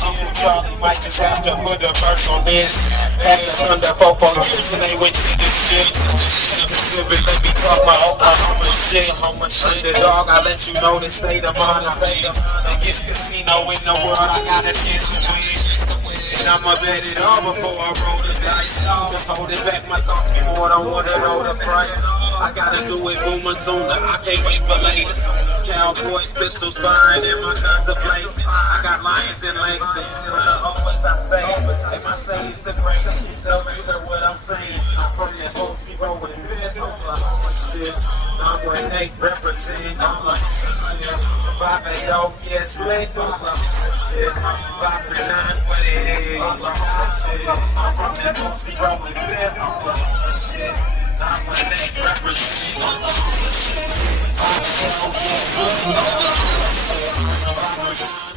Uncle Charlie might just have to put a verse on this. Had the thunder for 4 years and they went to this shit. Pacific, let me talk my Oklahoma shit. Underdog, I let you know the state of mind. The biggest casino in the world, I got a chance to win. And I'ma bet it all before I roll the dice. Just hold it back, my thoughts be more, don't wanna know the price. I gotta do it boomer sooner, I can't wait for later. Cowboys, pistols firing in my contemplation. I got lions in Langston, always I say. If I say it's the greatest, tell me what I'm saying. I'm from that Oldsmobile in Oklahoma shit. I'm with Nate representing Oklahoma shit. 580, yes, lit Oklahoma shit. 539, what it is. Oklahoma shit. I'm from that Oldsmobile in Oklahoma shit. I'm with Nate representing Oklahoma shit. 580, yes, lit Oklahoma shit.